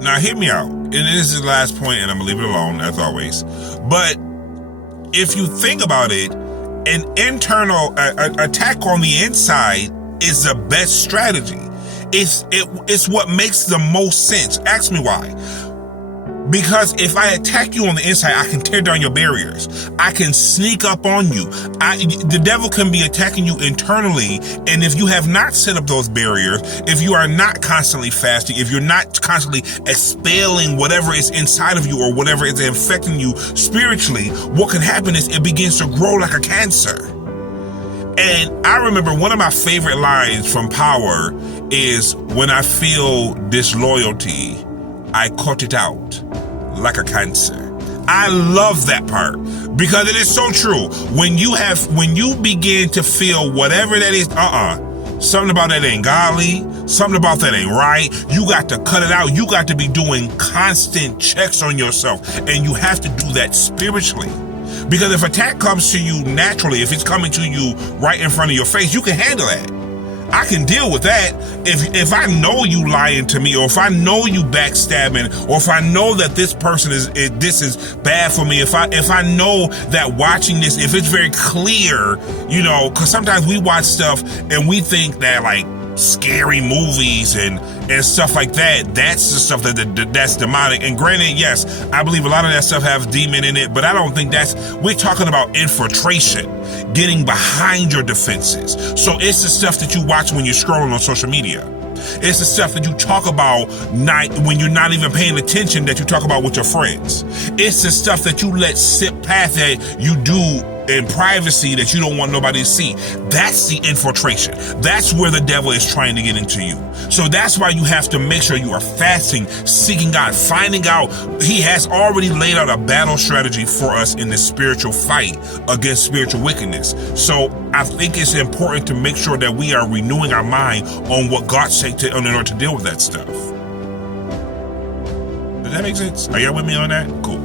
Now, hear me out. And this is the last point, and I'm gonna leave it alone as always. But if you think about it, an internal attack on the inside is the best strategy. It's what makes the most sense. Ask me why. Because if I attack you on the inside, I can tear down your barriers. I can sneak up on you. The devil can be attacking you internally, and if you have not set up those barriers, if you are not constantly fasting, if you're not constantly expelling whatever is inside of you or whatever is infecting you spiritually, what can happen is it begins to grow like a cancer. And I remember one of my favorite lines from Power is, when I feel disloyalty, I cut it out like a cancer. I love that part because it is so true. When you begin to feel whatever that is, something about that ain't godly, something about that ain't right, you got to cut it out. You got to be doing constant checks on yourself, and you have to do that spiritually. Because if attack comes to you naturally, if it's coming to you right in front of your face, you can handle that. I can deal with that. If I know you lying to me, or if I know you backstabbing, or if I know that this person this is bad for me, if I know that watching this, if it's very clear, because sometimes we watch stuff and we think that like scary movies and stuff like that, that's the stuff that's demonic. And granted, yes, I believe a lot of that stuff have demon in it, but I don't think we're talking about infiltration, getting behind your defenses. So it's the stuff that you watch when you're scrolling on social media. It's the stuff that you talk about when you're not even paying attention, that you talk about with your friends. It's the stuff that you let sit past, that you do in privacy, that you don't want nobody to see. That's the infiltration. That's where the devil is trying to get into you. So that's why you have to make sure you are fasting, seeking God, finding out. He has already laid out a battle strategy for us in this spiritual fight against spiritual wickedness. So I think it's important to make sure that we are renewing our mind on what God's saying in order to deal with that stuff. Does that make sense? Are y'all with me on that? Cool.